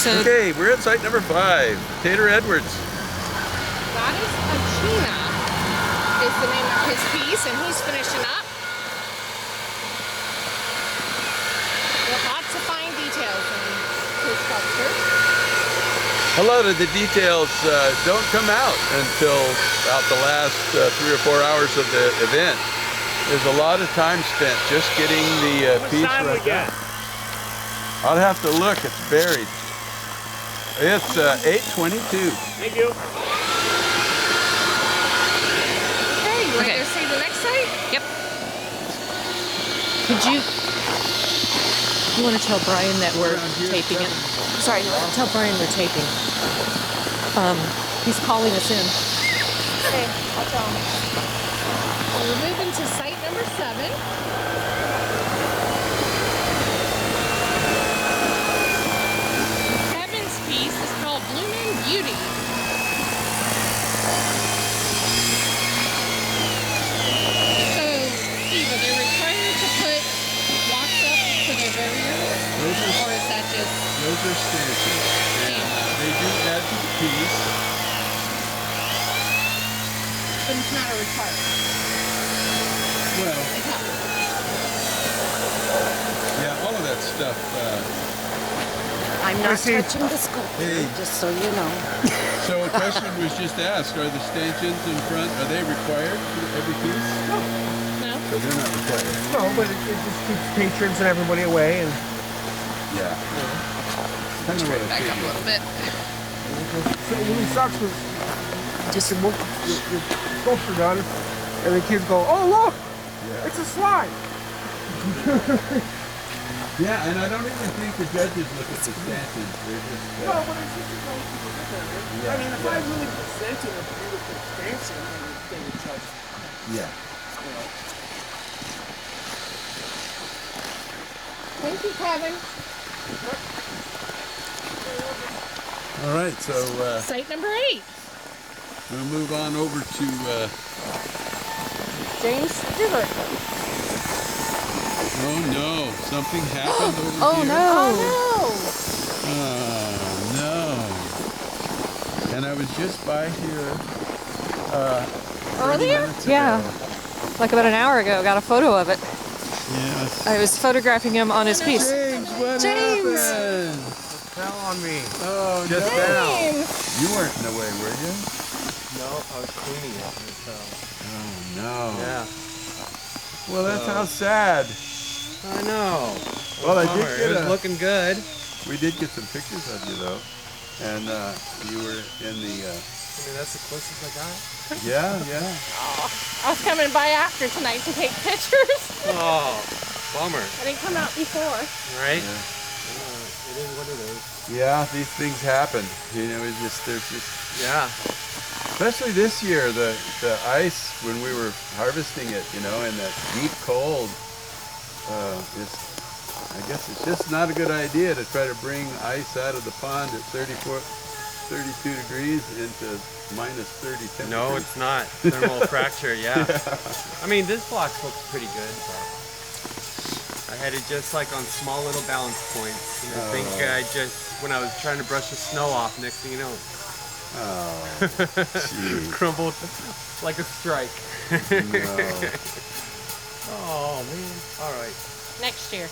So Okay, we're at site number 5, Tater Edwards. Goddess Achina is the name of his piece, and he's finishing up. With lots of fine details in his sculpture. A lot of the details don't come out until about the last 3 or 4 hours of the event. There's a lot of time spent just getting the piece right done. I'll have to look, it's buried. It's 8:22. Thank you. Okay, you ready to see the next site? Yep. Could you want to tell Brian that we're taping it? Sorry, Tell Brian we're taping. He's calling us in. okay, I'll tell him. So we're moving to site number 7. Kevin's piece is called Blooming Beauty. So, Steve, are they required to put blocks up to their barriers? Or is that just Those are stanchions. They do add to the piece. but it's not a requirement? Well, It helps. yeah, all of that stuff. I'm not touching the sculpture, Hey. just so you know. So a question was just asked, are the stanchions in front, are they required for every piece? No? So they're not required. No, but it just keeps patrons and everybody away. And Yeah. Kind of what I Back up a figured. little bit. so it really sucks when Just your sculpture done, and the kids go, "Oh look, Yeah. it's a slide." Yeah, and I don't even think the judges look at the stanchions. They're just. No, but it's just a nice thing to look at, right? Yeah, I mean, if yeah. I really presented a beautiful expansion, then the judge, Yeah. you know. Thank you, Kevin. All right, so Site number 8. we'll move on over to. James Stewart. Oh no, something happened over Oh here. no! Oh no. And I was just by here. 30 Earlier? minutes ago. Yeah. Like about an hour ago, got a photo of it. Yes. I was photographing him on his piece. James, what James! happened? It fell on me. Oh, Just no. now. James. You weren't in the way, were you? No, I was cleaning it and it fell. Oh no. Yeah. Well, that's how sad. I know. Well, I Bummer. did It get was looking good. We did get some pictures of you though, and you were in the. I mean, that's the closest I got. Yeah, yeah. I was coming by after tonight to take pictures. Oh, bummer. I didn't come out before. Right? Yeah. It is what it is. Yeah, these things happen. You know, it's just there's just. Yeah. Especially this year, the ice when we were harvesting it, you know, in that deep cold, I guess it's just not a good idea to try to bring ice out of the pond at 32 degrees into minus 30 temperature. No, it's not. Thermal fracture, yeah. I mean, this block looks pretty good, but I had it just like on small little balance points. And I think I just, when I was trying to brush the snow off, next thing you know, Oh, geez. crumbled like a strike. No. Oh, man. All right. Next year.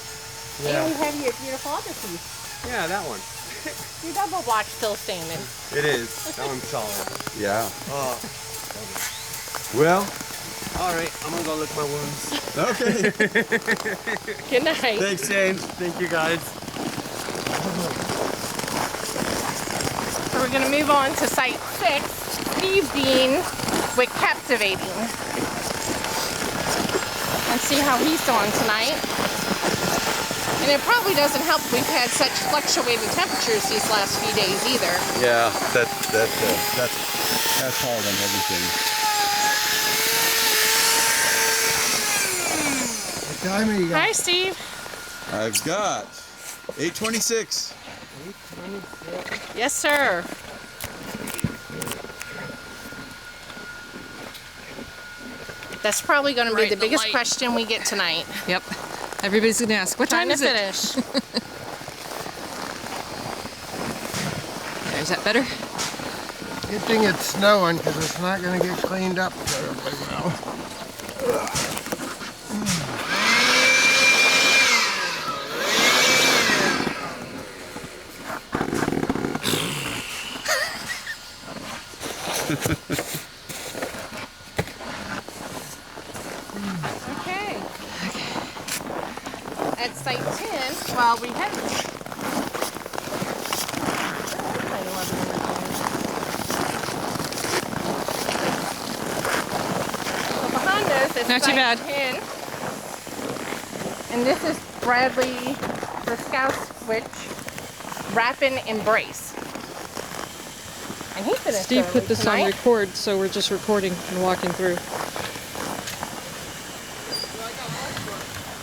Yeah. And you have your beautiful other piece. Yeah, that one. Your double block still standing. It is. That one's solid. Yeah. Oh. Well, All right. I'm going to go lick my wounds. okay. Good night. Thanks, James. Thank you, guys. So we're going to move on to site 6, Steve Dean with Captivating. And see how he's doing tonight. And it probably doesn't help we've had such fluctuating temperatures these last few days either. Yeah, that's hard on everything. What time are you Hi, Steve. I've got 8:26. Yes, sir. That's probably going to be Right, the the biggest light. question we get tonight. Yep. Everybody's gonna ask, what Trying time to is it? finish. There, is that better? Good thing it's snowing because it's not going to get cleaned up terribly well. Okay. At site 10, well, we have. So behind us is Not too site bad. 10. And this is Bradley the Scout Switch Rapid Embrace. And he finished Steve early put this on tonight. record, so we're just recording and walking through.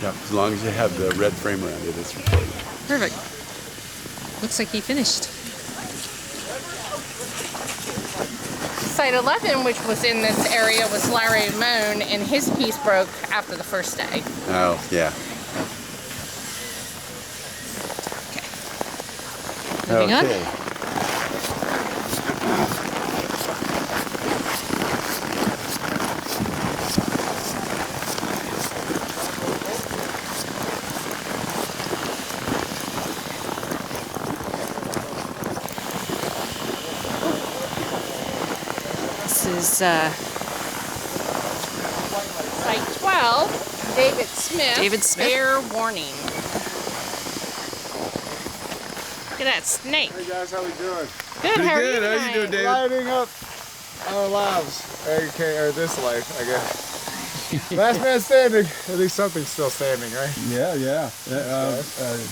Yeah, as long as you have the red frame around it, it's recording. Perfect. Looks like he finished. Site 11, which was in this area, was Larry Moan, and his piece broke after the first day. Oh, yeah. Moving on. Okay. This is Site 12, David Smith. David Smith. Fair warning. Look at that snake. Hey guys, how we doing? Good, Pretty how are good. you How you doing, tonight? David? Lighting up our lives, okay, or this life, I guess. Last man standing. At least something's still standing, right? Yeah, yeah.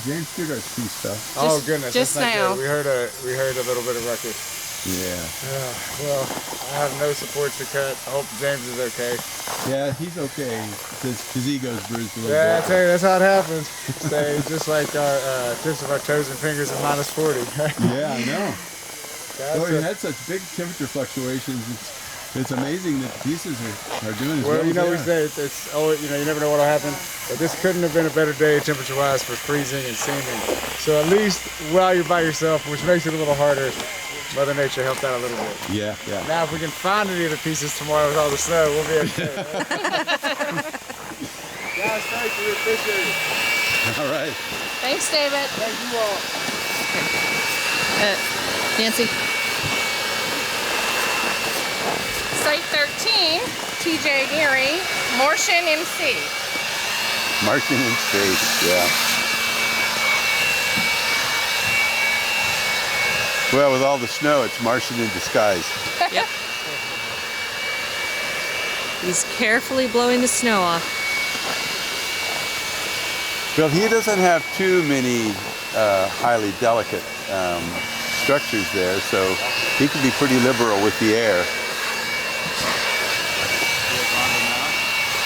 James Studart's piece stuff. Oh goodness, just that's not now. good. We heard a little bit of record. Yeah. Well, I have no supports to cut. I hope James is okay. Yeah, he's okay. His ego's bruised a little Yeah, I bit. tell you, that's how it happens. Stay just like our tips of our toes and fingers at -40. Yeah, I know. That's Well, you it. had such big temperature fluctuations. It's amazing that the pieces are doing as well. Well, you know, we as they are. say it's always, you know, you never know what'll happen. But this couldn't have been a better day temperature-wise for freezing and seaming. So at least while you're by yourself, which makes it a little harder, Mother Nature helped out a little bit. Yeah, yeah. Now, if we can find any of the pieces tomorrow with all the snow, we'll be okay. Right? Guys, thank you. Appreciate it. All right. Thanks, David. Thank you all. Nancy. Site 13, TJ Geary, Martian MC. Martian in space, yeah. Well, with all the snow, it's Martian in disguise. Yep. He's carefully blowing the snow off. Well, he doesn't have too many highly delicate structures there, so he can be pretty liberal with the air.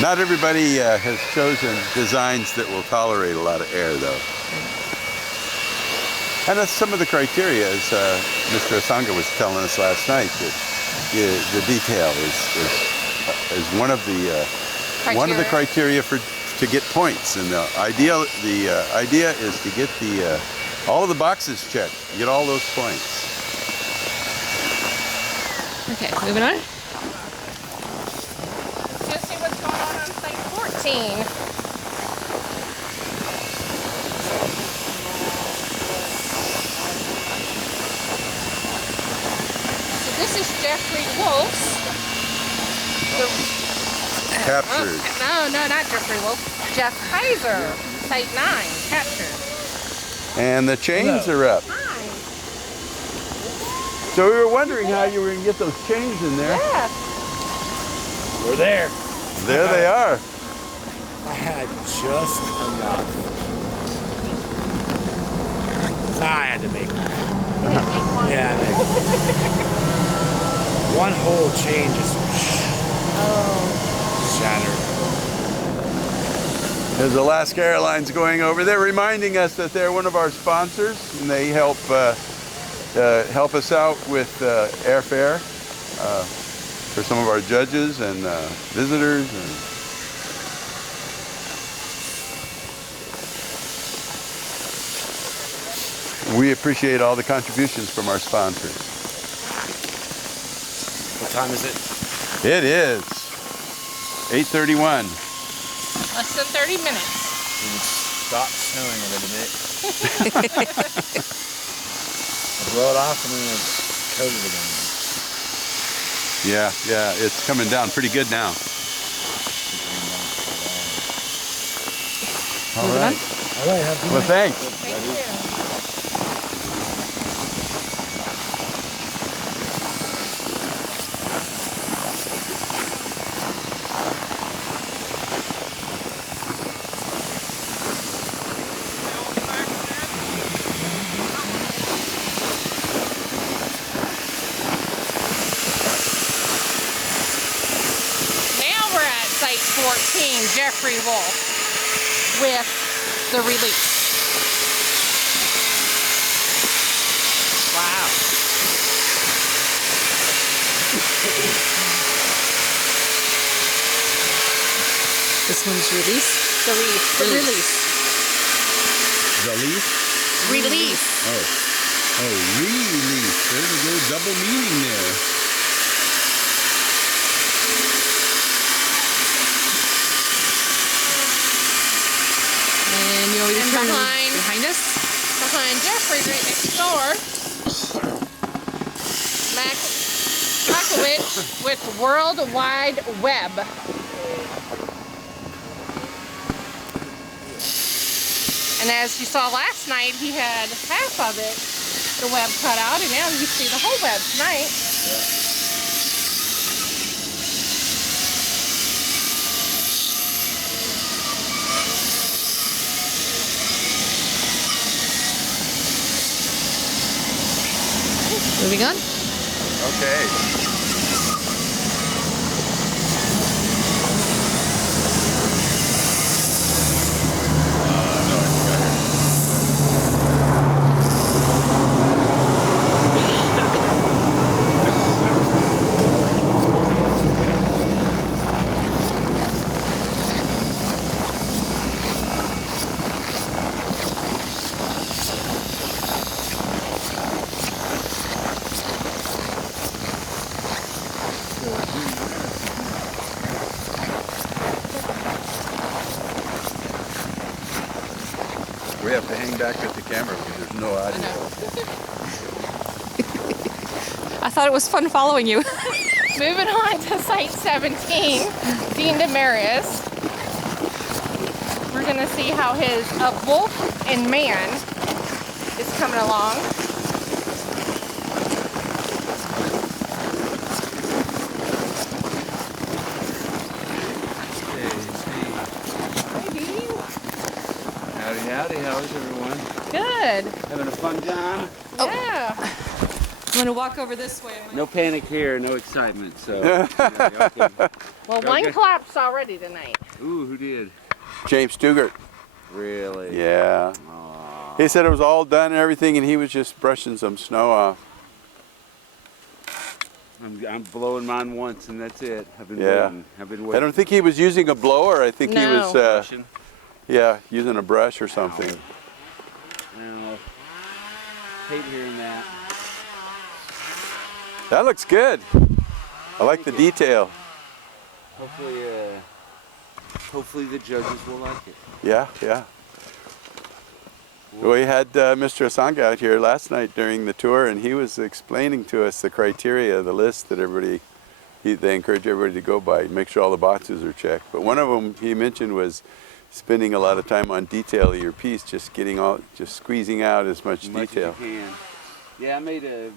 Not everybody has chosen designs that will tolerate a lot of air, though. And that's some of the criteria, as Mr. Asanga was telling us last night, that the detail is one of the criteria to get points. And the idea is to get all of the boxes checked, get all those points. Okay, moving on. Let's see what's going on site 14. So this is Jeffrey Wolf's. Captured. No, not Jeffrey Wolf. Jeff Kaiser, site 9, captured. And the chains are up. So we were wondering how you were going to get those chains in there. Yeah. We're there. There they are. I had just enough. I had to make one. Yeah, I make one whole chain just shattered. There's Alaska Airlines going over. They're reminding us that they're one of our sponsors, and they help us out with airfare for some of our judges and visitors. We appreciate all the contributions from our sponsors. What time is it? It is 8:31. Less than 30 minutes. It stopped snowing a little bit. Blow it off and then it's coated again. Yeah, it's coming down pretty good now. All Moving right. on. All right, have a good Well, thanks. Thank you. Now we're at Site 14, Jeffrey Wolf, with the release. Wow. This one's release. The release. The leaf? Release. Oh, release. There we go. Double meaning there. And you want me to And turn behind us? Behind Jeffrey, right next door, Makowicz with World Wide Web. And as you saw last night, he had half of it, the web cut out, and now you see the whole web tonight. Moving on. Okay. We have to hang back with the camera because there's no audio. I thought it was fun following you. Moving on to Site 17, Dean Demarius. We're going to see how his wolf and man is coming along. Hey, Dean. Howdy, howdy. How is everyone? Good. Having a fun time? Yeah. I'm going to walk over this way. No panic here, no excitement. So. Okay. Well, one Okay. collapsed already tonight. Ooh, who did? James Stugart. Really? Yeah. Aw. He said it was all done and everything, and he was just brushing some snow off. I'm blowing mine once, and that's it. I've been Yeah. waiting. I've been waiting. I don't think he was using a blower. I think he No. was, Brushing. yeah, using a brush or something. No. Hate hearing that. That looks good. I like the detail. Hopefully the judges will like it. Yeah, yeah. We had Mr. Asanga out here last night during the tour, and he was explaining to us the criteria, the list that they encourage everybody to go by, make sure all the boxes are checked. But one of them he mentioned was spending a lot of time on detail of your piece, just squeezing out as much detail. As you can. Yeah, I made a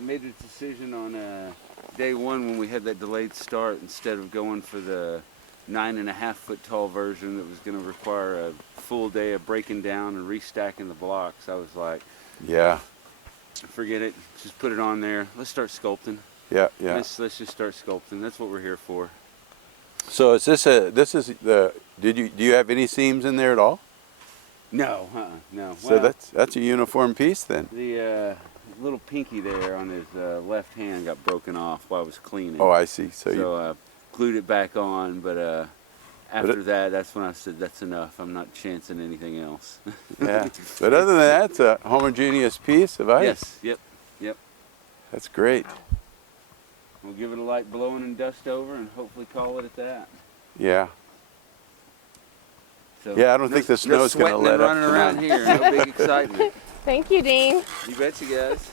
decision on day one when we had that delayed start. Instead of going for the 9.5 foot tall version that was going to require a full day of breaking down and restacking the blocks, I was like, Yeah, forget it. Just put it on there. Let's start sculpting. yeah, yeah. Let's just start sculpting. That's what we're here for. So is do you have any seams in there at all? No, no. So that's a uniform piece then. The little pinky there on his left hand got broken off while I was cleaning. Oh, I see. So So glued it back on, but After that, that's when I said, that's enough. I'm not chancing anything else. Yeah. But other than that, it's a homogeneous piece of ice. Yes, yep, yep. That's great. We'll give it a light blowing and dust over and hopefully call it at that. Yeah. So Yeah, I don't think the snow's gonna sweating let and up running around tonight. here. No big excitement. Thank you, Dean. You bet you guys.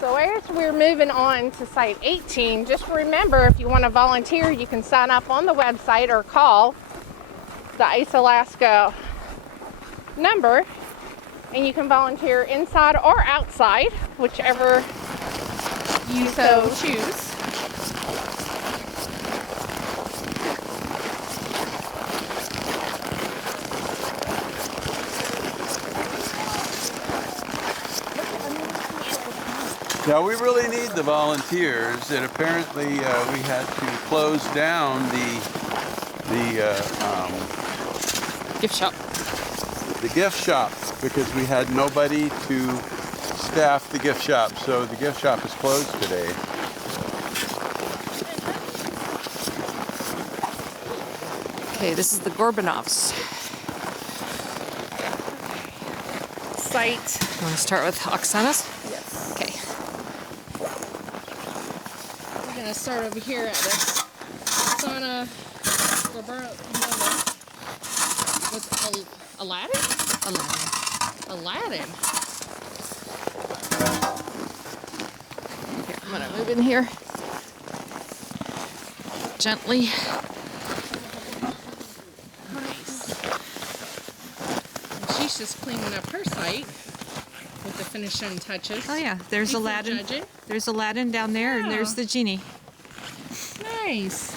So as we're moving on to site 18, just remember if you want to volunteer, you can sign up on the website or call the Ice Alaska number, and you can volunteer inside or outside, whichever you so choose. Yeah, we really need the volunteers, and apparently we had to close down the gift shop because we had nobody to staff the gift shop. So the gift shop is closed today. Okay, this is the Gorbanovs. Site. You want to start with Oksana's? Yes. Okay. We're gonna start over here at the Oksana Gorbanovna. What's Aladdin? Aladdin. Here, I'm gonna move in here gently. Nice. And she's just cleaning up her site with the finishing touches. Oh yeah, there's Before Aladdin. judging. There's Aladdin down there, and there's the genie. Nice.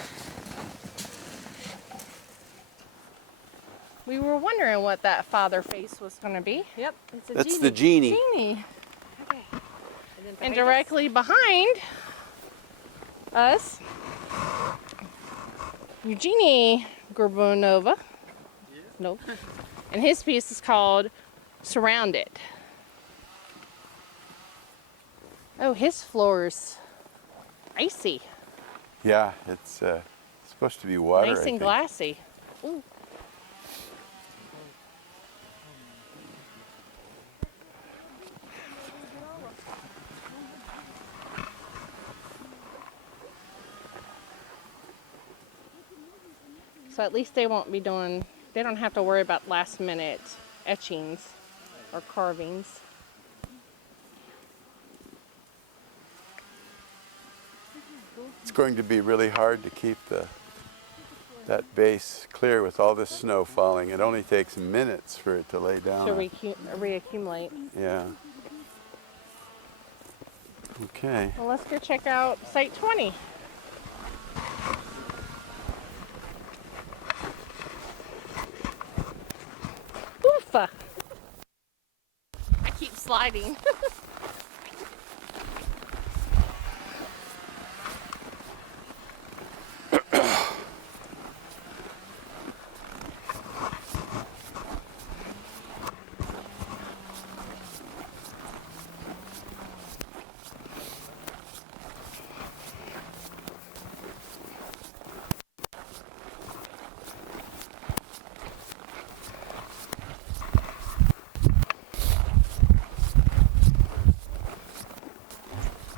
We were wondering what that father face was going to be. Yep, it's a That's the genie. Genie. And directly behind us, Eugenie Gorbunova. Nope. And his piece is called Surrounded. Oh, his floor's icy. Yeah, it's supposed to be water. Nice I and think. glassy. Ooh. So at least they won't be doing, they don't have to worry about last minute etchings or carvings. It's going to be really hard to keep that base clear with all this snow falling. It only takes minutes for it to lay down. To reaccumulate. Yeah. Okay. Well, let's go check out Site 20. Oofa! I keep sliding.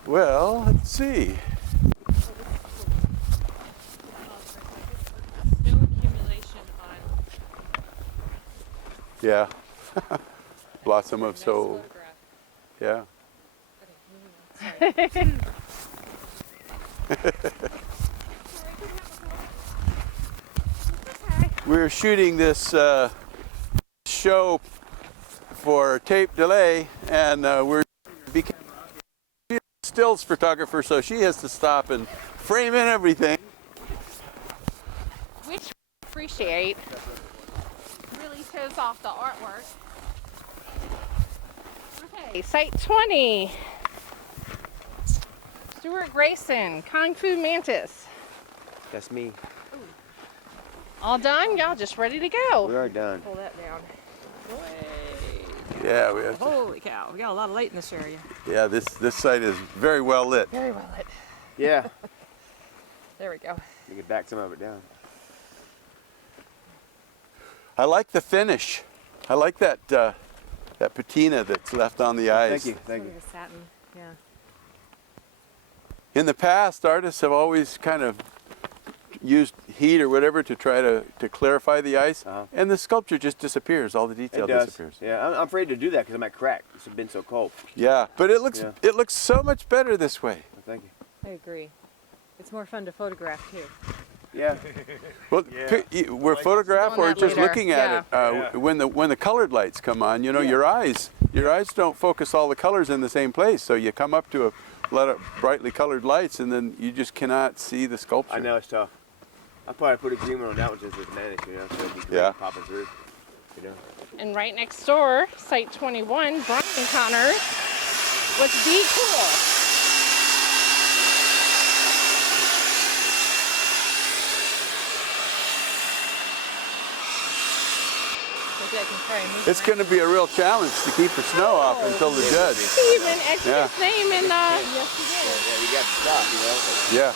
Well, let's see. Snow accumulation on Yeah. Blossom of soul. Yeah. We're shooting this show for Tape Delay, and we're became a stills photographer, so she has to stop and frame in everything. Which we appreciate. Really shows off the artwork. Okay, Site 20. Stuart Grayson, Kung Fu Mantis. That's me. All done? Y'all just ready to go? We are done. Pull that down. Yeah, we have. Holy cow, we got a lot of light in this area. Yeah, this site is very well lit. Very well lit. Yeah. There we go. You could back some of it down. I like the finish. I like that that patina that's left on the ice. Thank you. Thank you. Sort of a satin, yeah. In the past, artists have always kind of used heat or whatever to try to clarify the ice, and the sculpture just disappears. All the detail It does. disappears. Yeah, I'm afraid to do that because I might crack. It's been so cold. Yeah, but it looks so much better this way. Well, thank you. I agree. It's more fun to photograph too. Yeah. Well, we're photograph on or that just later. looking at it. When the colored lights come on, you know, your eyes don't focus all the colors in the same place. So you come up to a lot of brightly colored lights, and then you just cannot see the sculpture. I know it's tough. I'll probably put a green one on that one just as managed, you know, so it'll be green popping through. You know. And right next door, Site 21, Brian Connors with Be Cool. Maybe I can try and move It's going to be a real challenge to keep the snow off until the judge. He even etched his name in the. Yeah, you got to stop, you know. Yeah.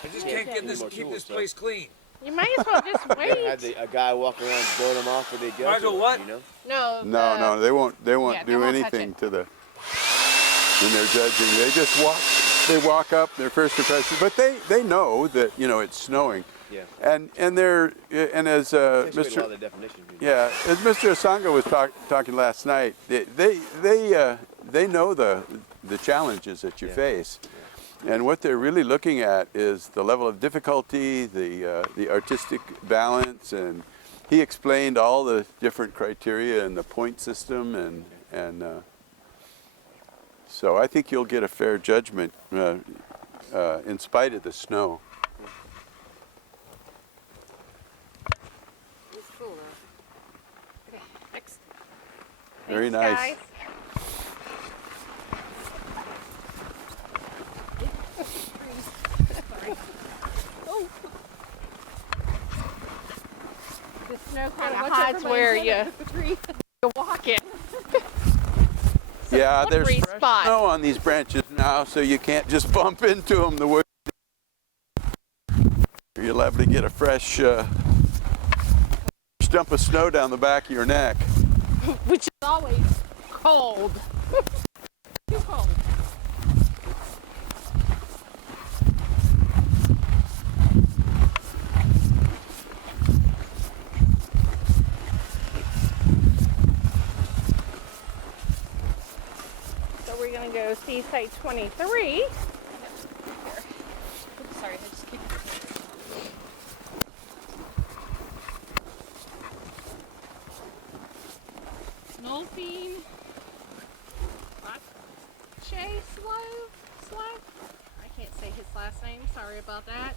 I just can't keep this place clean. You might as well just Had wait. a guy walk around blowing them off where they go. Michael, what? You know? No. No, they won't Yeah, do they won't touch anything it. to the when they're judging. They just walk up their first impression, but they know that, you know, it's snowing. Yeah. And as Takes away a lot of Mr. the definition. Yeah, as Mr. Asanga was talking last night, they know the challenges that you face, and what they're really looking at is the level of difficulty, the artistic balance, and he explained all the different criteria and the point system, and so I think you'll get a fair judgment in spite of the snow. It's cool though. Okay, next. Very Thanks, nice. guys. The snow kind of hides where you're walking. Yeah, there's slippery fresh spot. snow on these branches now, so you can't just bump into them the way you're liable to get a fresh stump of snow down the back of your neck. Which is always cold. Too cold. So we're gonna go see Site 23. Oops, sorry, I just kicked it. Nolfine Shay Slow? I can't say his last name, sorry about that.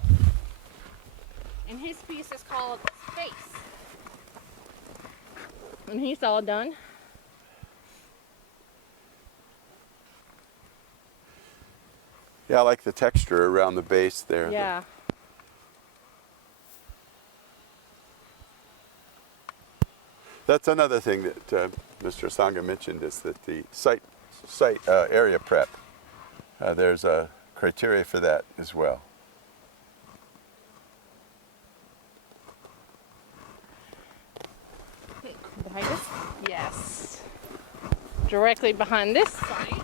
And his piece is called Space. And he's all done. Yeah, I like the texture around the base there. Yeah. That's another thing that Mr. Asanga mentioned, is that the site area prep, there's a criteria for that as well. Behind us? Yes. Directly behind this site.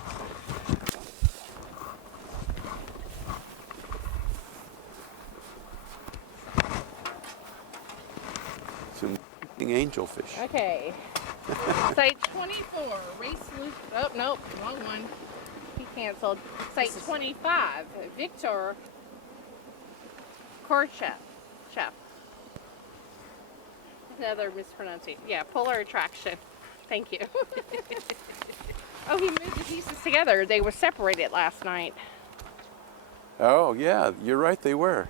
Some angelfish. Okay. Site 24, Race Loop. Oh, nope, wrong one. He canceled. Site 25, Victor Korchev. Chef. Another mispronunciation. Yeah, Polar Attraction. Thank you. Oh, he moved the pieces together. They were separated last night. Oh, yeah, you're right, they were.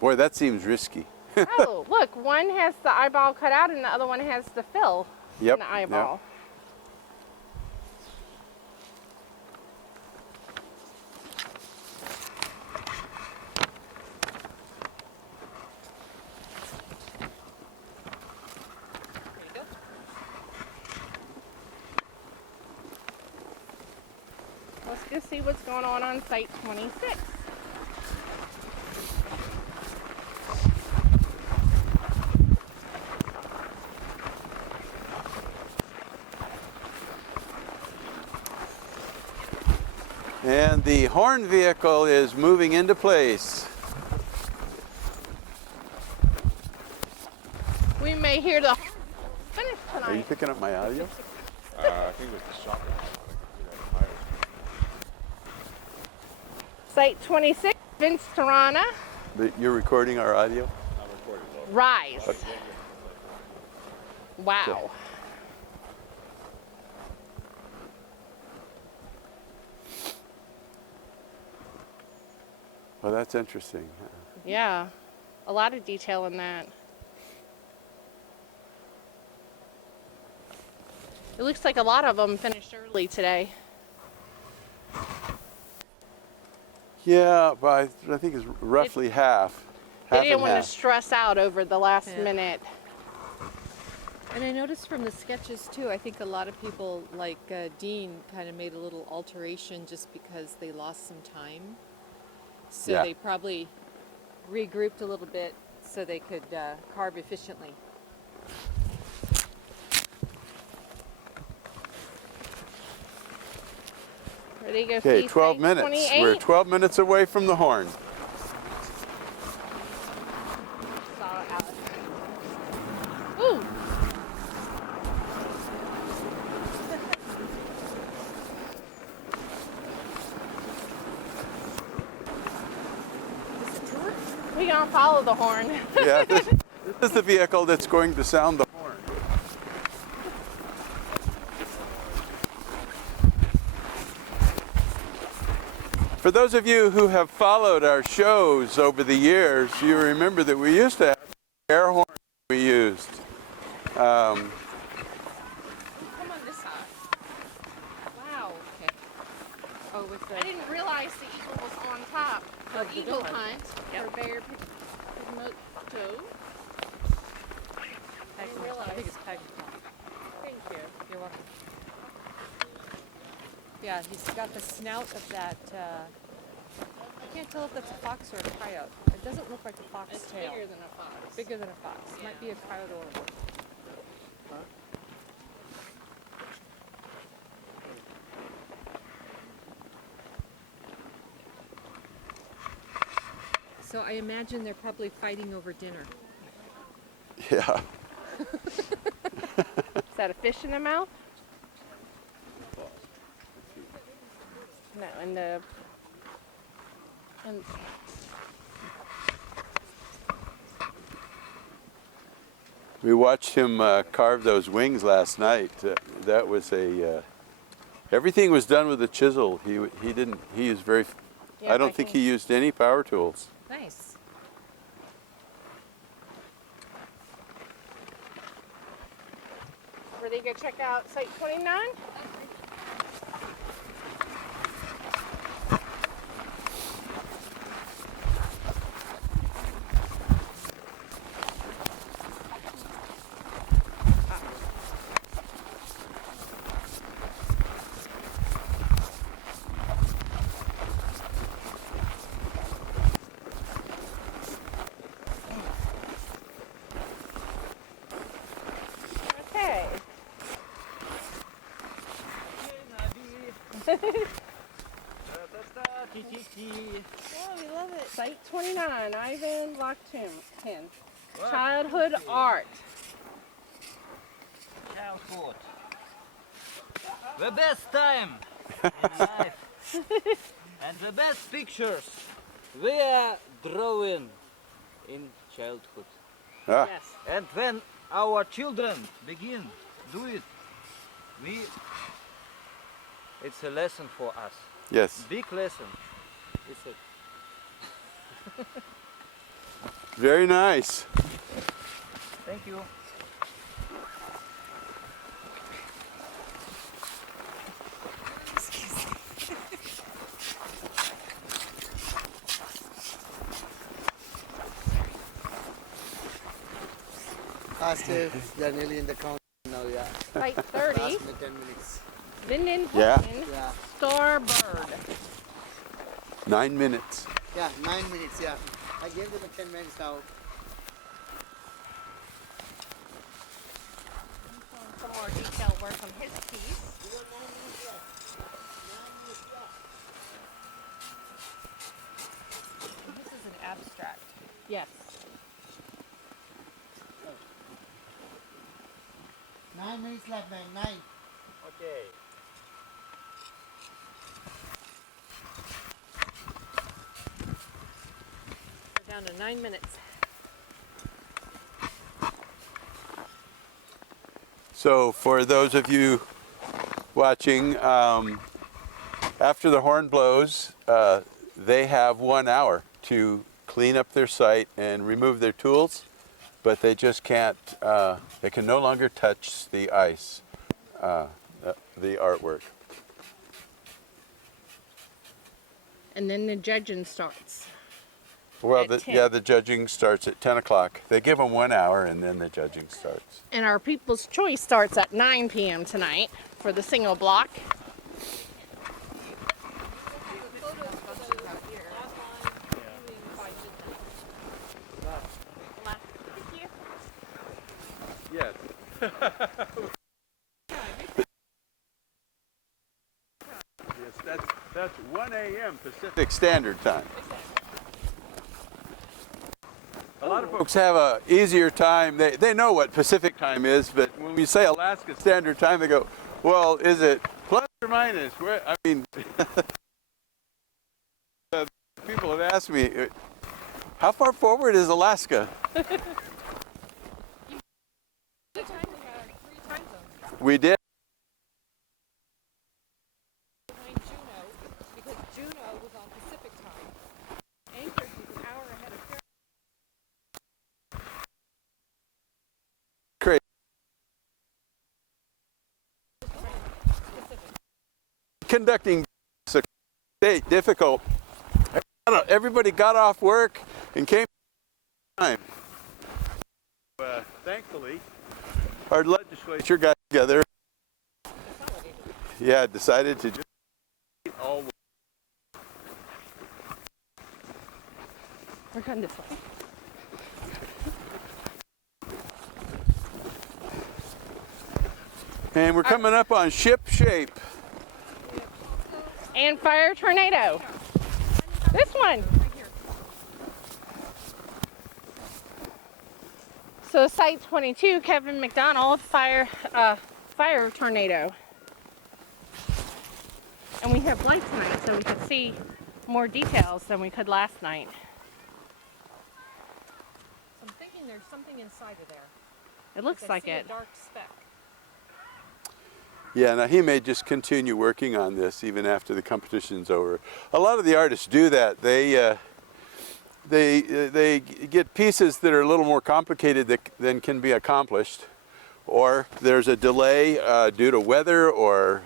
Boy, that seems risky. Oh, look, one has the eyeball cut out and the other one has the fill Yep, in the eyeball. There you to see what's going on Site 26. And the horn vehicle is moving into place. We may hear the finish Are you tonight. picking up my audio? I think with the shocker. Site 26, Vince Tarana, You're recording our audio? Rise. Wow. Well, that's interesting. Yeah, a lot of detail in that. It looks like a lot of them finished early today. Yeah, but I think it's roughly half. They Half didn't and want to half. stress out over the last Yeah. minute. And I noticed from the sketches too, I think a lot of people like Dean kind of made a little alteration just because they lost some time. So Yeah. they probably regrouped a little bit so they could carve efficiently. Ready to go Okay, see 12 Site minutes. 28? We're 12 minutes away from the horn. Saw Alex. Ooh. We gonna follow the horn. Yeah, this is the vehicle that's going to sound the horn. For those of you who have followed our shows over the years, you remember that we used to have air horn we used. Come on this side. Wow. Okay. Oh, with I the didn't realize the eagle was on top. Of For the eagle dog. hunt Yep. for bear pigmoto. I think it's Pagapon. Thank you. You're welcome. Yeah, he's got the snout of that. I can't tell if that's a fox or a coyote. It doesn't look like a fox It's tail. bigger than a fox. Bigger than a fox. Might be a coyote or a wolf. So I imagine they're probably fighting over dinner. Yeah. Is that a fish in the mouth? No, in the. And We watched him carve those wings last night. That was a. Everything was done with a chisel. He didn't. He used very. Yeah, I don't think he used any power tools. Nice. ready to go check out Site 29? Okay. Oh, we love it. Site 29, Ivan Lockton. Childhood art. Childhood. The best time in life. And the best pictures we are drawing in childhood. Ah, Yes. And when our children begin do it, it's a lesson for us. yes. Big lesson. It's a Very nice. Thank you. Hi Steve, we are nearly in the countdown now, yeah. Site 30. Last 10 minutes. Linden Yeah. Horton, Yeah. Starbird. 9 minutes. Yeah, 9 minutes, yeah. I gave them a 10 minutes now. Some more detail work on his piece. This is an abstract. Yes. 9 minutes left, man. 9. Okay. We're down to 9 minutes. So for those of you watching, after the horn blows, they have 1 hour to clean up their site and remove their tools, but they just can't, they can no longer touch the ice, the artwork. And then the judging starts. Well, At 10. yeah, the judging starts at 10 o'clock. They give them 1 hour and then the judging starts. And our People's Choice starts at 9 p.m. tonight for the single block. Yes. Yes, that's 1 a.m. Pacific Standard Time. A lot of folks have a easier time. They know what Pacific time is, but when we say Alaska Standard Time, they go, well, is it plus or minus? Where, I mean, people have asked me, how far forward is Alaska? We did. Behind Juneau, because Juneau was on Pacific time. Anchorage was an hour ahead of Fairbanks. Crazy. Conducting a state difficult. Everybody got off work and came on time. Thankfully, our legislature got together. Yeah, decided to just all. We're going this way. And we're coming up on Ship Shape. And Fire Tornado. This one. So Site 22, Kevin McDonald, Fire Tornado. And we have light tonight, so we could see more details than we could last night. So I'm thinking there's something inside of there. It looks I like see it. A dark speck. Yeah, now he may just continue working on this even after the competition's over. A lot of the artists do that. They get pieces that are a little more complicated than can be accomplished, or there's a delay due to weather or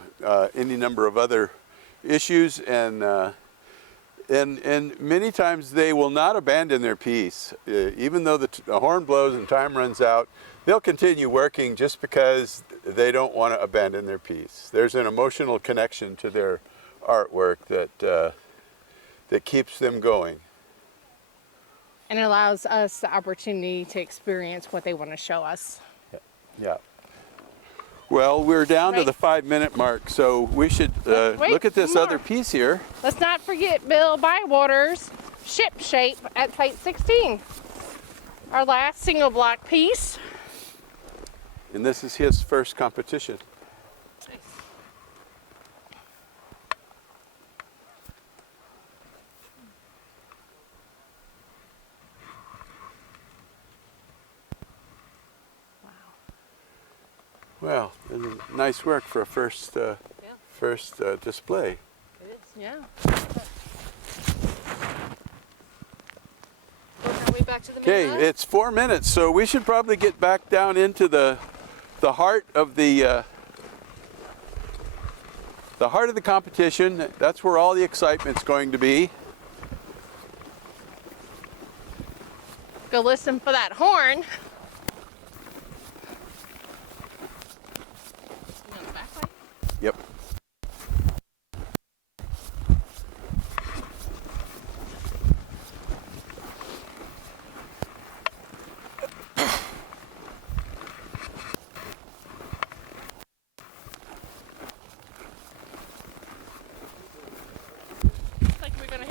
any number of other issues, and many times they will not abandon their piece. Even though the horn blows and time runs out, they'll continue working just because they don't want to abandon their piece. There's an emotional connection to their artwork that keeps them going. And it allows us the opportunity to experience what they want to show us. Yeah. Well, we're down to the 5-minute mark, so we should Wait, look at this more. other piece here. Let's not forget Bill Bywater's Ship Shape at Site 16. Our last single block piece. And this is his first competition. Well, nice work for a first display. Yeah. Working our way back to the Okay, main line. it's 4 minutes, so we should probably get back down into the heart of the competition. That's where all the excitement's going to be. Go listen for that horn. Yep.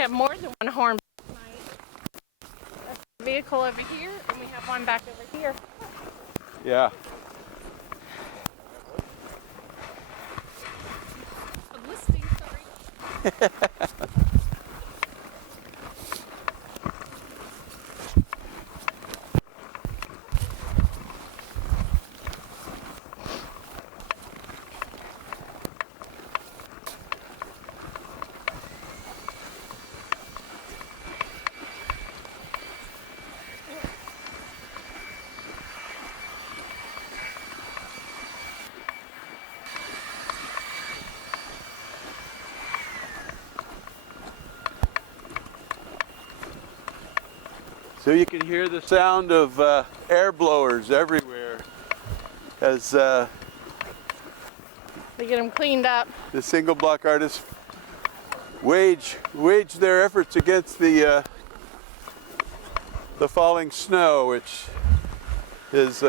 have more than one horn tonight. That's the vehicle over here, and we have one back over here. Yeah. I'm listening, sorry. So you can hear the sound of air blowers everywhere as They get them cleaned up. the single block artists wage their efforts against the falling snow, which is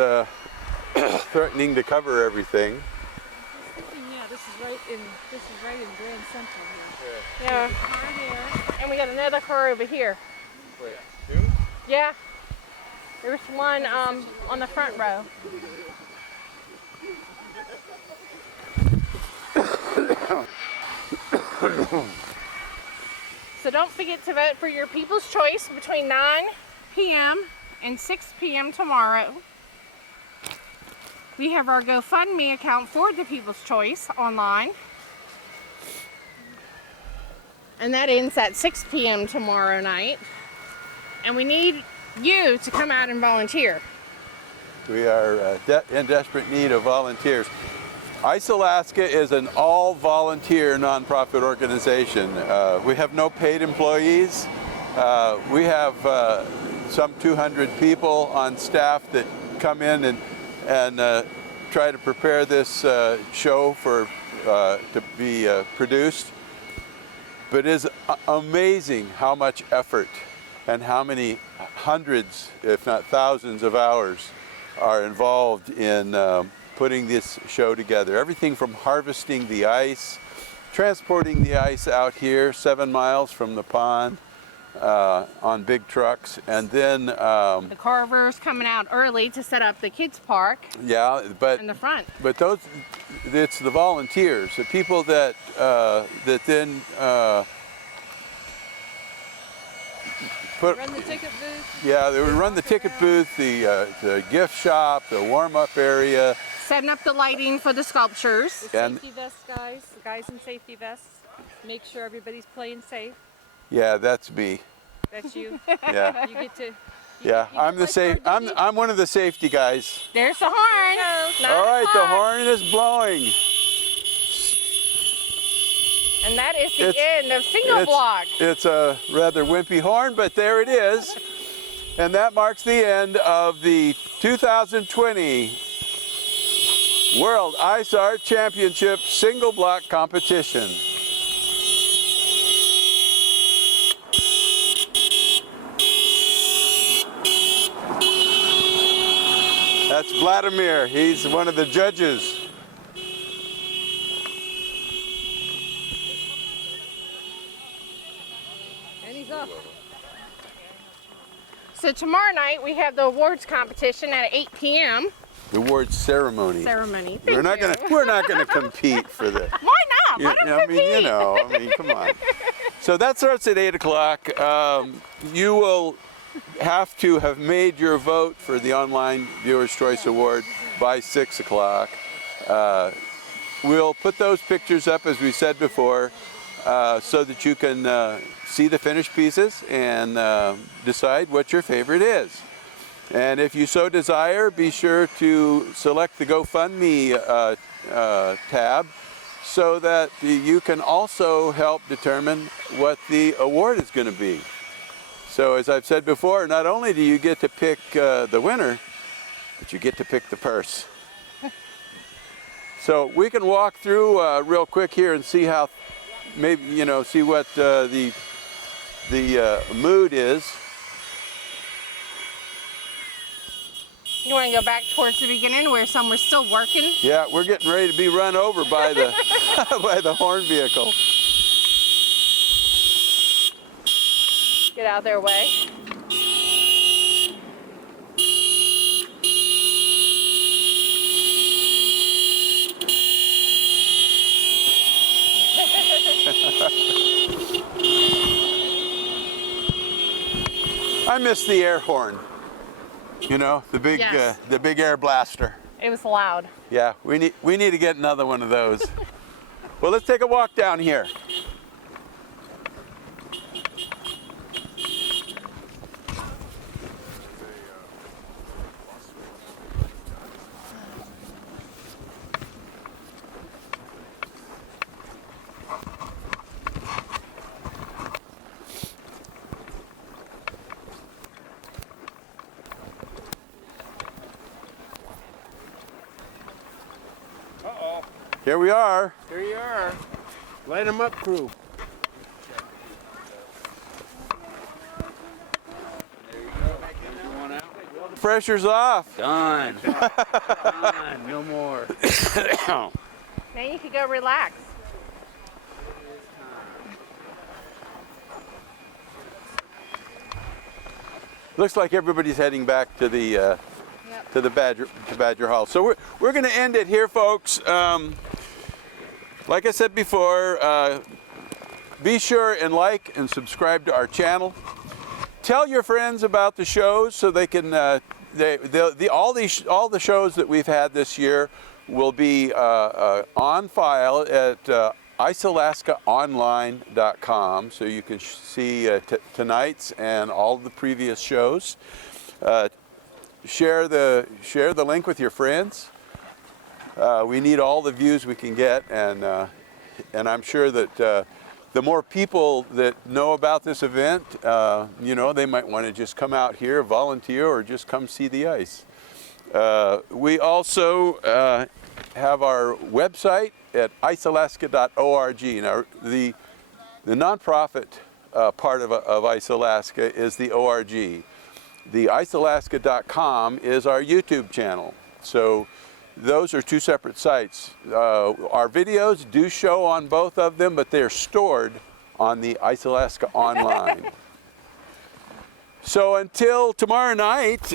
threatening to cover everything. Yeah, this is right in Grand Central here. Yeah. Car there. And we got another car over here. Wait, two? Yeah. There's one on the front row. So don't forget to vote for your People's Choice between 9 p.m. and 6 p.m. tomorrow. We have our GoFundMe account for the People's Choice online. And that ends at 6 p.m. tomorrow night. And we need you to come out and volunteer. We are in desperate need of volunteers. Ice Alaska is an all-volunteer nonprofit organization. We have no paid employees. We have some 200 people on staff that come in and try to prepare this show for to be produced. But it is amazing how much effort and how many hundreds, if not thousands of hours are involved in putting this show together. Everything from harvesting the ice, transporting the ice out here 7 miles from the pond on big trucks, and then The carvers coming out early to set up the kids park yeah, but in the front. but those, it's the volunteers, the people that that then Run the ticket booth. yeah, they would run the ticket booth, the gift shop, the warm-up area. Setting up the lighting for the sculptures. The And- safety vests, guys. The guys in safety vests. Make sure everybody's playing safe. Yeah, that's me. That's you. Yeah, You get to. yeah. you I'm the lifeguard safe. duty. I'm one of the safety guys. There's the horn. 9 All right, the o'clock. horn is blowing. And that is the It's- end of single block. It's a rather wimpy horn, but there it is. And that marks the end of the 2020 World Ice Art Championship single block competition. That's Vladimir. He's one of the judges. And he's up. So tomorrow night we have the awards competition at 8 p.m. The award ceremony. ceremony. We're not Thank gonna you. we're not gonna compete for the. Why not? Let them I mean, compete. you know, I mean, come on. So that starts at 8 o'clock. You will have to have made your vote for the online Viewer's Choice Award by 6 o'clock. We'll put those pictures up, as we said before, so that you can see the finished pieces and decide what your favorite is. And if you so desire, be sure to select the GoFundMe tab so that you can also help determine what the award is going to be. So as I've said before, not only do you get to pick the winner, but you get to pick the purse. So we can walk through real quick here and see how, maybe, you know, see what the mood is. You want to go back towards the beginning where some were still working? Yeah, we're getting ready to be run over by the by the horn vehicle. Get out of their way. I miss the air horn. You know, the big Yes. the big air blaster. It was loud. Yeah, we need to get another one of those. Well, let's take a walk down here. Here we are. Here you are. Light 'em up, crew. The pressure's off. Done. Done. No more. Now you can go relax. Looks like everybody's heading back to the Badger Hall. So we're going to end it here, folks. Like I said before, be sure and like and subscribe to our channel. Tell your friends about the shows so they can. All the shows that we've had this year will be on file at IceAlaskaOnline.com, so you can see tonight's and all the previous shows. Share the link with your friends. We need all the views we can get, and I'm sure that the more people that know about this event, you know, they might want to just come out here, volunteer, or just come see the ice. We also have our website at icealaska.org. Now, the nonprofit part of Ice Alaska is the ORG. The icealaska.com is our YouTube channel. So those are two separate sites. Our videos do show on both of them, but they're stored on the Ice Alaska Online. So until tomorrow night,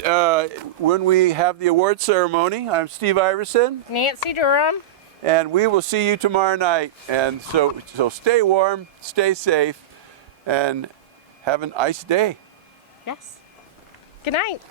when we have the award ceremony, I'm Steve Iverson. Nancy Durham. And we will see you tomorrow night. And so stay warm, stay safe, and have an ice day. Yes. Good night.